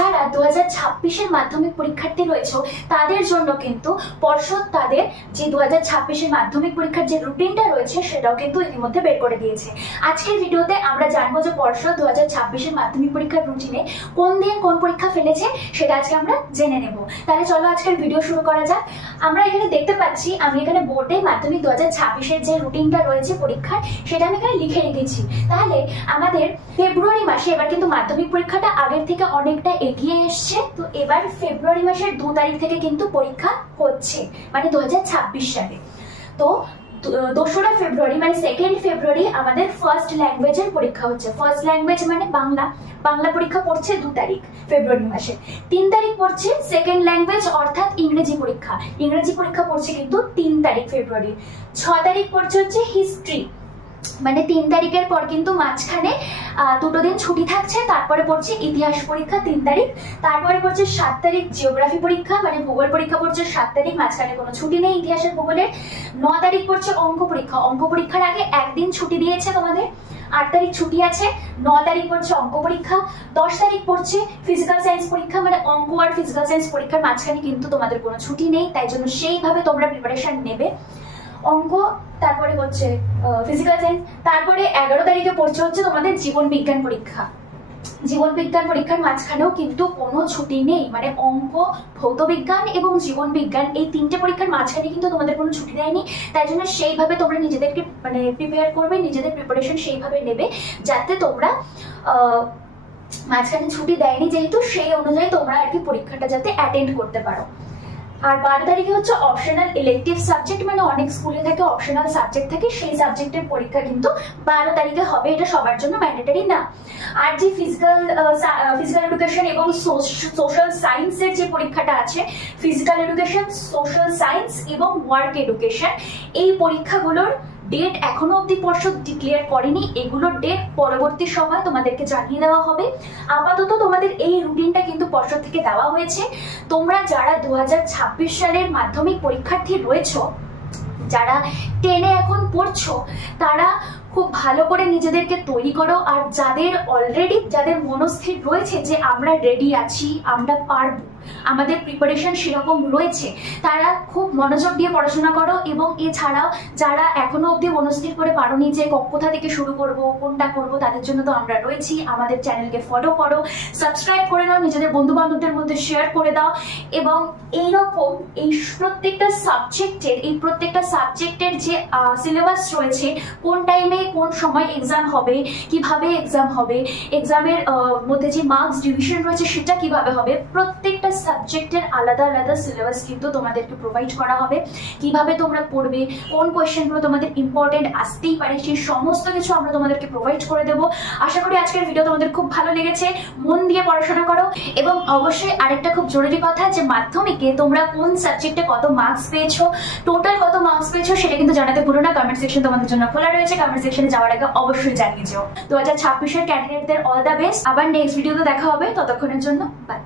যারা 2026-এর মাধ্যমিক পরীক্ষার্থী রয়েছে তাদের জন্য কিন্তু পর্ষদ তাদের যে 2026-এর মাধ্যমিক পরীক্ষার যে রুটিনটা রয়েছে সেটাও কিন্তু ইতিমধ্যে বের করে দিয়েছে। আজকের ভিডিওতে আমরা জানবো যে পর্ষদ 2026-এর মাধ্যমিক পরীক্ষার রুটিনে কোন দিন কোন পরীক্ষা ফেলেছে সেটা আজকে আমরা জেনে নেব। তাহলে চলো আজকের ভিডিও শুরু করা যাক। আমরা এখানে দেখতে পাচ্ছি, আমি এখানে বোর্ডে মাধ্যমিক 2026-এর যে রুটিনটা রয়েছে পরীক্ষার সেটা আমি এখানে লিখে রেখেছি। তাহলে আমাদের ফেব্রুয়ারি মাসে এবার কিন্তু মাধ্যমিক পরীক্ষাটা আগের থেকে অনেকটা এগিয়ে এসছে। তো এবার ফেব্রুয়ারি মাসের 2 তারিখ থেকে কিন্তু পরীক্ষা হচ্ছে, মানে 2026 সালে। তো 2রা ফেব্রুয়ারি মানে 2nd ফেব্রুয়ারি আমাদের ফার্স্ট ল্যাঙ্গুয়েজের পরীক্ষা হচ্ছে। ফার্স্ট ল্যাঙ্গুয়েজ মানে বাংলা পরীক্ষা পড়ছে 2 তারিখ ফেব্রুয়ারি মাসে। 3 তারিখ পড়ছে সেকেন্ড ল্যাঙ্গুয়েজ অর্থাৎ ইংরেজি পরীক্ষা। ইংরেজি পরীক্ষা পড়ছে কিন্তু 3 তারিখ ফেব্রুয়ারি। 6 তারিখ পড়ছে হচ্ছে হিস্ট্রি, মানে 3 তারিখের পর কিন্তু মাঝখানে 2 দিন ছুটি থাকছে। তারপরে পড়ছে ইতিহাস পরীক্ষা 3 তারিখ। তারপরে পড়ছে 7 তারিখ জিওগ্রাফি পরীক্ষা, মানে ভূগোল পরীক্ষা পড়ছে 7 তারিখ, মাঝখানে কোনো ছুটি নেই ইতিহাসের ভূগোলের। 9 তারিখ পড়ছে অঙ্ক পরীক্ষা। অঙ্ক পরীক্ষার আগে একদিন ছুটি দিয়েছে তোমাদের, 8 তারিখ ছুটি আছে। 9 তারিখ পড়ছে অঙ্ক পরীক্ষা। 10 তারিখ পড়ছে ফিজিক্যাল সায়েন্স পরীক্ষা, মানে অঙ্ক আর ফিজিক্যাল সায়েন্স পরীক্ষার মাঝখানে কিন্তু তোমাদের কোনো ছুটি নেই, তাই জন্য সেইভাবে তোমরা প্রিপারেশন নেবে। অঙ্ক, তারপরে হচ্ছে ফিজিক্যাল সায়েন্স। তারপরে 11 তারিখে পড়ছে হচ্ছে তোমাদের জীবন বিজ্ঞান পরীক্ষা। জীবন বিজ্ঞান পরীক্ষার মাঝখানেও কিন্তু কোনো ছুটি নেই, মানে অঙ্ক, ভৌত বিজ্ঞান এবং জীবন বিজ্ঞান এই 3টে পরীক্ষার মাঝখানে কিন্তু তোমাদের কোনো ছুটি দেয়নি। তাই জন্য সেইভাবে তোমরা নিজেদেরকে মানে প্রিপেয়ার করবে, নিজেদের প্রিপারেশন সেইভাবে নেবে যাতে তোমরা মাঝখানে ছুটি দেয়নি যেহেতু, সেই অনুযায়ী তোমরা আর কি পরীক্ষাটা যাতে অ্যাটেন্ড করতে পারো। আর 12 তারিখে হচ্ছে অপশনাল ইলেকটিভ সাবজেক্ট, মানে অনেক স্কুলে থাকে অপশনাল সাবজেক্ট থাকে, সেই সাবজেক্টের পরীক্ষা কিন্তু 12 তারিখে হবে। এটা সবার জন্য ম্যান্ডেটরি না। আর যে ফিজিক্যাল এডুকেশন এবং সোশ্যাল সায়েন্সের যে পরীক্ষাটা আছে, ফিজিক্যাল এডুকেশন, সোশ্যাল সায়েন্স এবং ওয়ার্ক এডুকেশন, এই পরীক্ষাগুলোর ডেট এখনো অবধি পর্ষদ ডিক্লেয়ার করেনি। এগুলোর ডেট পরবর্তী সময় তোমাদেরকে জানিয়ে দেওয়া হবে। আপাতত তোমাদের এই রুটিনটা কিন্তু পর্ষদ থেকে দেওয়া হয়েছে। তোমরা যারা 2026 সালের মাধ্যমিক পরীক্ষার্থী রয়েছো, যারা 10-এ এখন পড়ছো, তারা খুব ভালো করে নিজেদেরকে তৈরি করো। আর যাদের মনস্থির রয়েছে যে আমরা রেডি আছি, আমরা পারবো, আমাদের প্রিপারেশন সেরকম রয়েছে, তারা খুব মনোযোগ দিয়ে পড়াশোনা করো। এবং এছাড়াও যারা এখনো অবধি মনস্থির করে পারোনি যে কোথা থেকে শুরু করব, কোনটা করব, তাদের জন্য তো আমরা রয়েছি। আমাদের চ্যানেলকে ফলো করো, সাবস্ক্রাইব করে নাও, নিজেদের বন্ধু বান্ধবদের মধ্যে শেয়ার করে দাও। এবং এইরকম এই প্রত্যেকটা সাবজেক্টের যে সিলেবাস রয়েছে, কোন টাইমে কোন সময় এক্সাম হবে, কিভাবে এক্সাম হবে, এক্সামের মধ্যে যে মার্কস ডিভিশন রয়েছে সেটা কিভাবে হবে, প্রত্যেকটা সাবজেক্টের আলাদা আলাদা সিলেবাস কিন্তু তোমাদেরকে প্রোভাইড করা হবে। কিভাবে তোমরা পড়বে, কোন কোয়েশ্চেনগুলো তোমাদের ইম্পর্টেন্ট আসতেই পারে, সেই সমস্ত কিছু আমরা তোমাদেরকে প্রোভাইড করে দেবো। আশা করি আজকের ভিডিও তোমাদের খুব ভালো লেগেছে। মন দিয়ে পড়াশোনা করো। এবং অবশ্যই আরেকটা খুব জরুরি কথা, যে মাধ্যমিকে তোমরা কোন সাবজেক্টে কত মার্কস পেয়েছো, টোটাল কত মার্কস পেয়েছো, সেটা কিন্তু জানাতে ভুলো না। কমেন্ট সেকশন তোমাদের জন্য খোলা রয়েছে, কমেন্ট সেকশনে যাওয়ার আগে অবশ্যই জানিয়ে যাও। 2026-এর ক্যান্ডিডেটদের অল দ্য বেস্ট। আবার নেক্সট ভিডিওতে দেখা হবে, ততক্ষণের জন্য বাই।